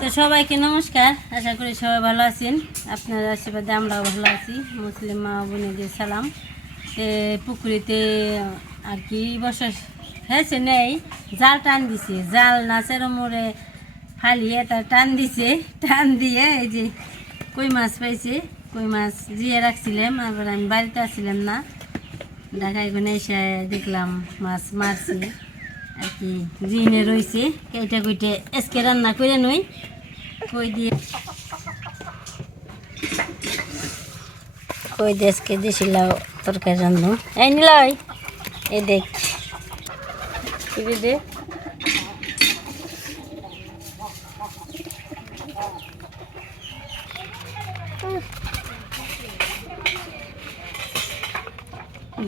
তো সবাইকে নমস্কার। আশা করি সবাই ভালো আছেন। আপনার আশীর্বাদে আমরাও ভালো আছি। মুসলিম মা বোনেদের সালাম। এ, পুকুরিতে আর কি বছর হয়েছে? নেই। জাল টান দিছে। জাল নাচের মোড়ে ফালিয়ে তার টান দিছে। টান দিয়ে এই যে কই মাছ পাইছে? কই মাছ জিয়ে রাখছিলাম। আবার আমি বাড়িতে আসছিলাম না। ঢাকা এখানে এসে দেখলাম মাছ মারছে। আর কি জিনে রয়েছে কেটে কুইটে এসকে রান্না করে নই, কই দিয়ে কই দেশকে দিছিল তরকারি রান্ধু এই নিলয়, এই দেখ। দে?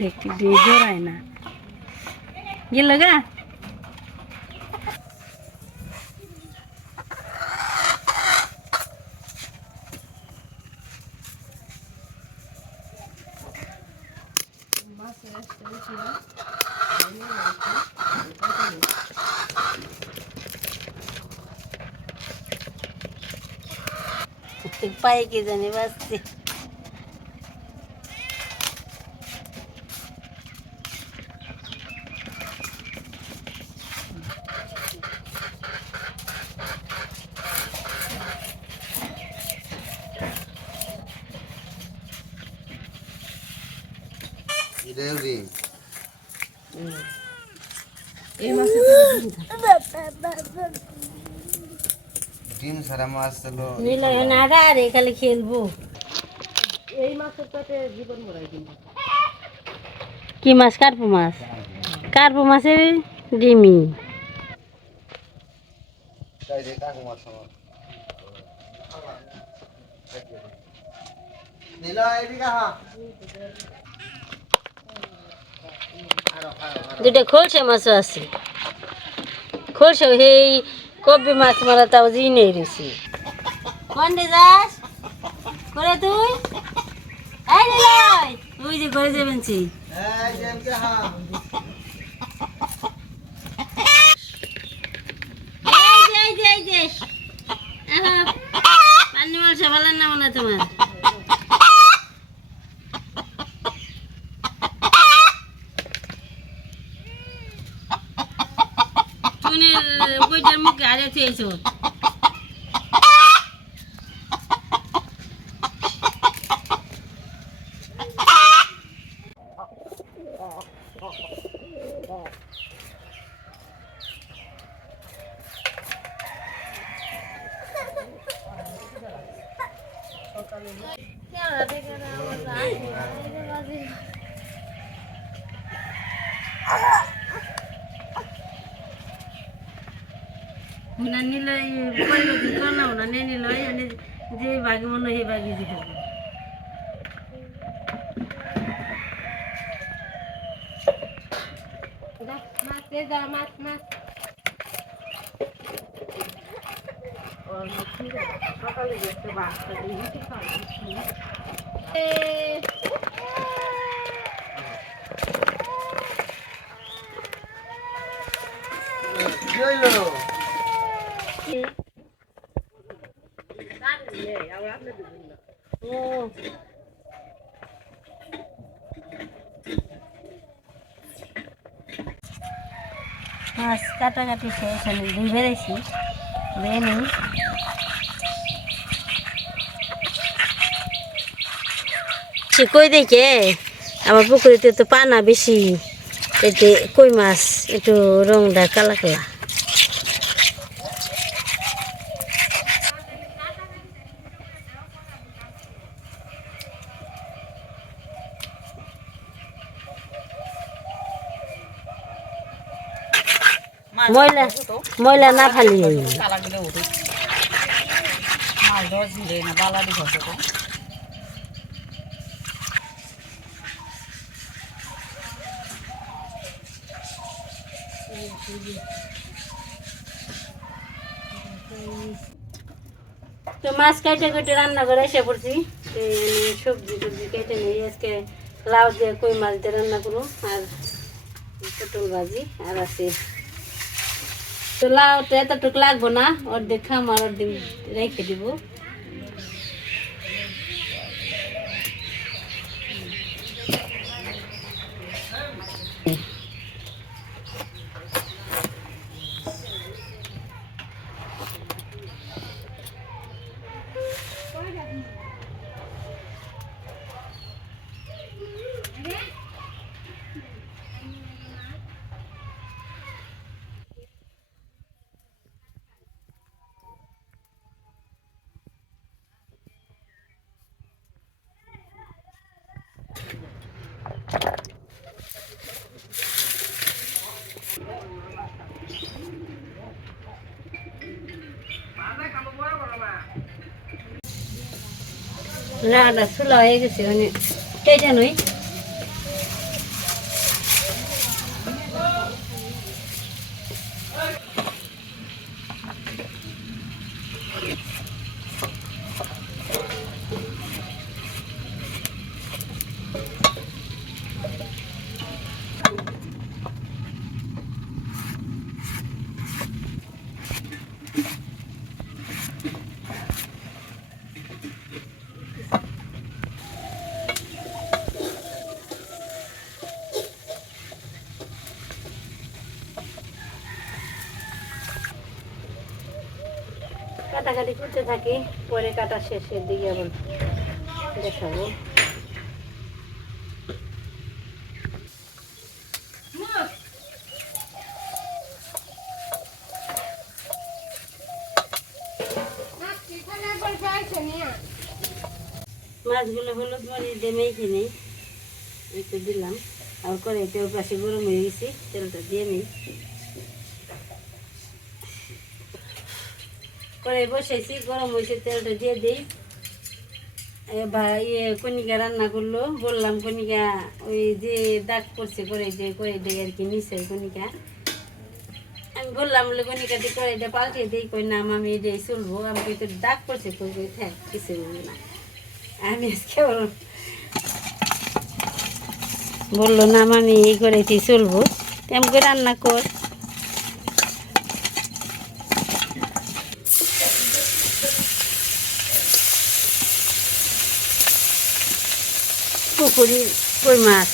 দেখতে দিয়ে জোড়ায় না। গেল গা? いっぱい刻みます。রেউরি ডিম সারা মাছ হলো নিলয় না রে খালি খেলব। কি মাছ? কার্পু মাছ? কার্পু মাছের ডিমি। নীলা এদিকে হা দুটা খোলসে মাছও আছে। খোলসে সেই কবি মাছ মারা তাও জি নেই রয়েছে। কোনটে যাস? করে তুই? এই তুই যে করে যাবেন পানি মালসা ভালো না মনে তোমার। তুমি বইটার মুখে আরে থেয়েছো না নিলে পরিবর্তন কর না না নিয়ে নিল এনে যে বাঘে মনে সেই দিতে মাছ দে যা মাছ মাছ সকালে গেছে বাচ্চা কি হইল ও মাছ কাটাকাটি শেষ আমি দুই বেড়েছি। বেনি। সে কই দেখে? আমার পুকুরিতে তো পানা বেশি। এতে কই মাছ? একটু রংটা কালা কালা ময়লা না ফালি। তো মাছ কেটে কেটে রান্না করে এসে পড়ছি। সবজি টবজি কেটে নিয়ে আজকে লাউ দিয়ে কই মাছ দিয়ে রান্না করব। আর পটল ভাজি, আর আছে তো লাউটা এতটুকু লাগবো না অর্ধেক খাম আর অর্ধেক রেখে দিব। রান্না চুলা হয়ে গেছে মানে কেটে নই। কাটাকাটি করতে থাকি, পরে কাটা শেষের দিকে আবার দেখাবো। মাছগুলো হলুদ মরিচ দিয়ে মেখে নিই, একটু দিলাম। আর করে তেল পাশে গরম হয়ে গেছি, তেলটা দিয়ে নিই। করে বসেছি গরম হয়েছে তেলটা দিয়ে দিই। এ ভাই ইয়ে কনিকা রান্না করল, বললাম কনিকা ওই যে দাগ পড়ছে করে যে করে দিয়ে আর কি নিচে কনিকা আমি বললাম, বলে কনিকাটি করে এটা পাল্টে দিই কই নাম আমি এটাই চলবো, আমি কই, তোর দাগ পড়ছে? কই কই, থাক, কিছু বলবে না। আমি আজকে বলল নাম আমি এই করেছি চলবো। তেমন করে রান্না কর। পুকুরি কই মাছ?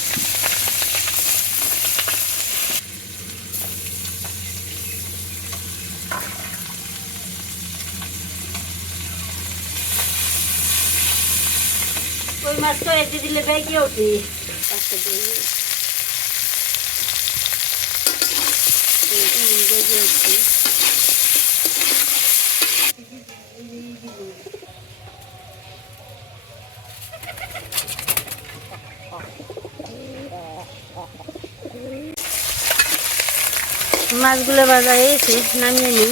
কই মাছ তো এতে দিলে বেঁকে আচ্ছা বেঁকে মাছগুলো বাজারে এসে নামিয়ে নিই।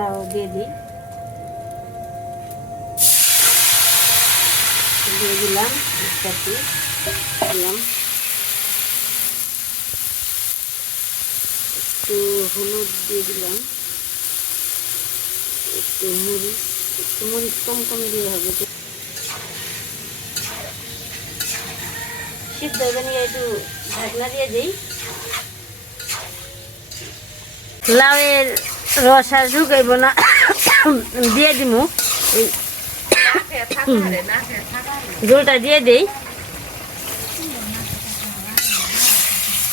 লাউ দিয়ে দিই। দিয়ে দিলাম একসাথে দিলাম। একটু হলুদ দিয়ে দিলাম। একটু মরিচ একটু মরিচ কম কম দিয়ে হবে সিদ্ধ নিয়ে একটু ঢাকনা দিয়ে দিই। লাউয়ের রস আর ঢুকাইব না। দিয়ে দিমু। ঝোলটা দিয়ে দেই।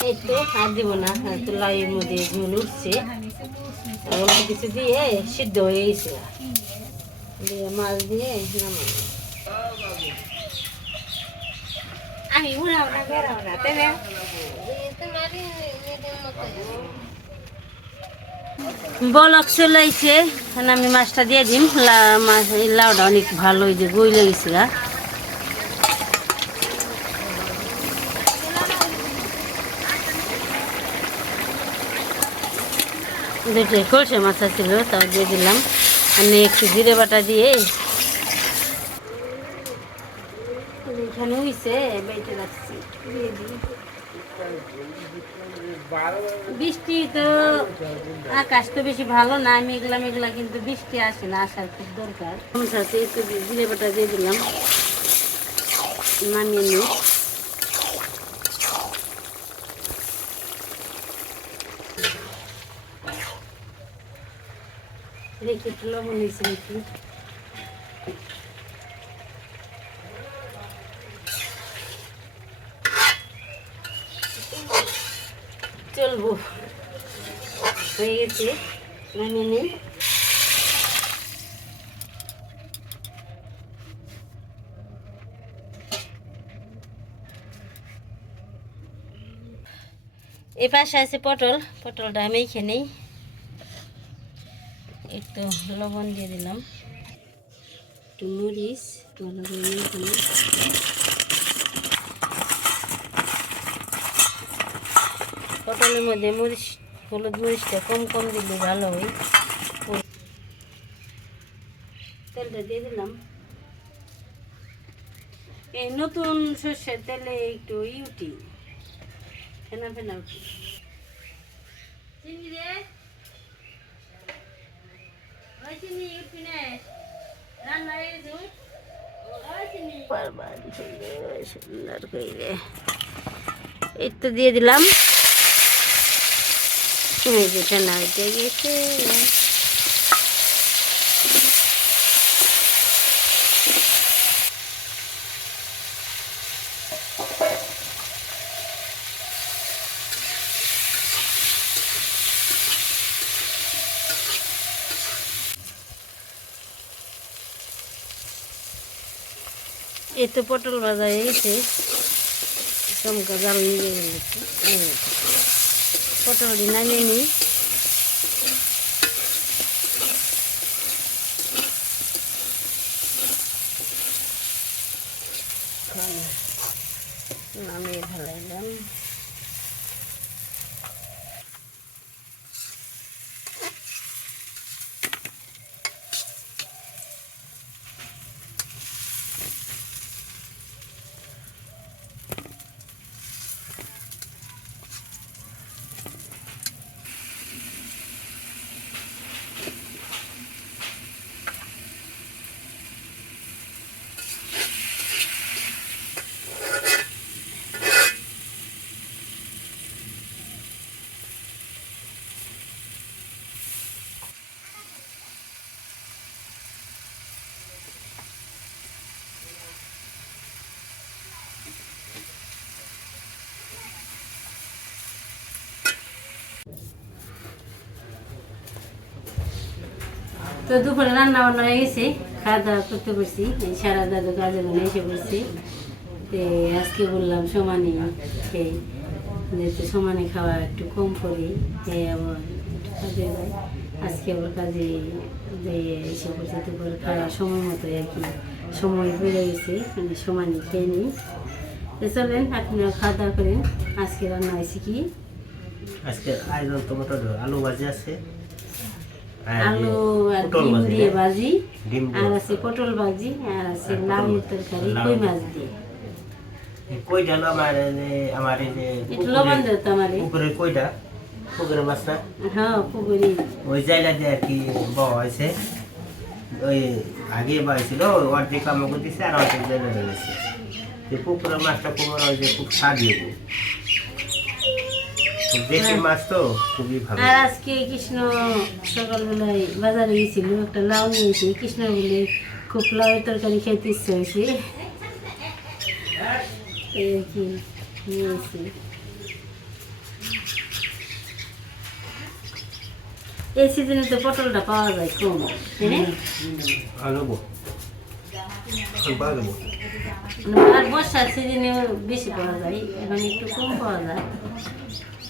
এই তো আর দিব না আর তো লাউয়ের মধ্যে ঝোল উঠছে। আর অল্প কিছু দিয়ে সিদ্ধ হয়ে গেছে। দিয়ে মাছ দিয়ে আমি উড়াও না বেড়াও না তাই না? বলক চলে আইছে এখন আমি মাছটা দিয়ে দিম। মাছ, এই লাউটা অনেক ভালো যে গই লেগেছে গা। কলসে মাছ ছিল তাও দিয়ে দিলাম। আমি একটু জিরে বাটা দিয়ে এখানে হইছে, বেটে রাখছি। দিয়ে দিই। বৃষ্টি তো আকাশ তো বেশি ভালো না, মেঘলা মেঘলা, কিন্তু বৃষ্টি আসে না, আসার খুব দরকার। সাথে একটু জিরে বাটা দিয়ে দিলাম। নামিয়ে নিই। রেখে লবণ দিয়েছি নাকি চলবো এই পাশে আছে পটল। পটলটা আমি খেয়ে নেই। একটু লবণ দিয়ে দিলাম। একটু মরিচ পটলের মধ্যে মরিচ হলুদ মরিচটা কম কম দিলে ভালো হয়। তেলটা দিয়ে দিলাম। এই নতুন সর্ষের তেলে একটু ইউটি ফেনা ফেনা উঠি। চিনি রে চিনি ইউটি নে। রান্না সুন্দর করে। এই তো দিয়ে দিলাম। ফেনা উঠে গেছে। এই তো পটল ভাজা হয়ে গেছে চমকা জাল নিয়ে গেছে। এই দেখো। পটলটি নামিয়ে নিই নামিয়ে ফেলাইলাম তো দুপুরে রান্না বান্না হয়ে গেছে খাওয়া দাওয়া করতে পারছি সারা দাদু কাজে মানে এসে পড়ছি তো আজকে বললাম সমানে খেয়ে যেহেতু সমানে খাওয়া একটু কম করি আবার আজকে আবার কাজে এসে পড়ছে দুপুরে খাওয়া সময় মতো আর কি, সময় বেড়ে গেছে মানে সমানে খেয়ে নিই। তো চলেন আপনারা খাওয়া দাওয়া করেন। আজকে রান্না হয়েছে কি? আজকে আয়োজন টমেটো আলু ভাজি আছে। আলু ডিম দিয়ে হ্যাঁ? ভাজি আর আছে পটল ভাজি আর আছে আর লাউয়ের তরকারি কই মাছ দিয়ে? কইটা আমার লবণ দিত কইটা মাছটা। হ্যাঁ পুকুরি ওই জায়গা দিয়ে আর কি বড় হয়েছে। ওই আগে বাড়ছিল অর্ধেক আমাকে দিছে আর অর্ধেক জায়গা পুকুরের মাছটা পুকুর ওই যে খুব দেশি মাছ তো খুবই ভালো। আর আজকে কৃষ্ণ সকালবেলায় বাজারে গেছিল একটা লাউ নিয়েছি কৃষ্ণ বলে খুব লাউয়ের তরকারি খেতে ইচ্ছে হয়েছে। এই কি নিয়েছি এই সিজনে তো পটলটা পাওয়া যায় কম আর বর্ষার সিজনে বেশি পাওয়া যায় এখন একটু কম পাওয়া যায়।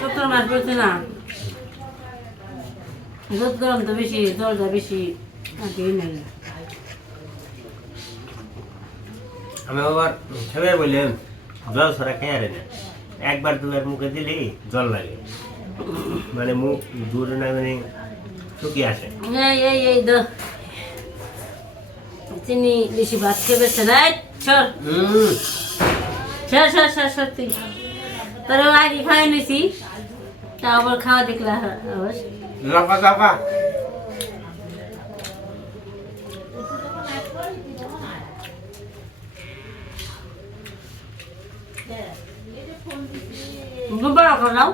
সত্তর মাস বলছে না? রোদ গরম তো বেশি জলটা বেশি আর কি নেই। আমি আবার সবাই বললেন জল ছড়া খেয়ে আরে না একবার দুবার মুখে দিলেই জল লাগে। মানে মুখ দূরে না মানে শুকিয়ে আসে। এই এই এই দো। চিনি বেশি ভাত খেয়ে বেছে না এই, সর হুম সর সর সর সত্যি তোর আগে খাওয়া নিছি। তা আবার খাওয়া দেখলা গুম্বা রাখো নাও।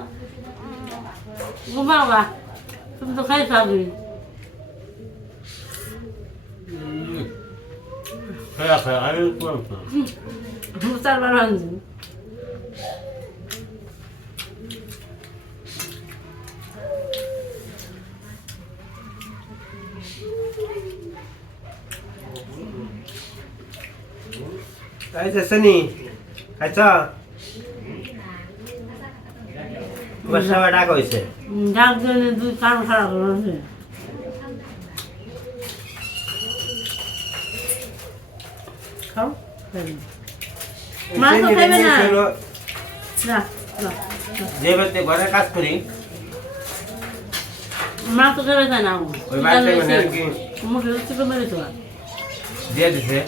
গুম্বা রাখা তুমি তো খাই খাবি খেয়া খেয়া আমি কোন মুসার বানান খাইছে শুনি খাইছ তোমার সবাই ডাক হয়েছে ডাক দিলে দুই কান খারাপ হয়েছে খাও মা তো খাইবে না না যে বাড়িতে ঘরে কাজ করি মা তো খাবে না ওই বাড়িতে মানে কি মুখে উচ্চ মেরে তো দিয়ে দিছে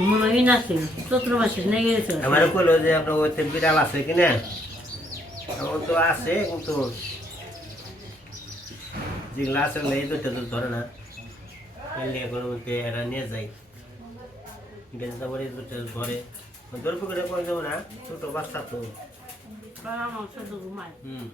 মনে না ছিল চৈত্র মাসে নিয়ে গেছে আমার কইলো যে আপনার ওইতে বিড়াল আছে কিনা? আমার তো আছে কিন্তু যেগুলো আছে এই দুটো তো ধরে না। মতে এরা নিয়ে যাই কিন্তু তারপরে এই দুটো ধরে। ধরে পুকুরে পড়ে যাব না? ছোটো বাচ্চা তো। হুম।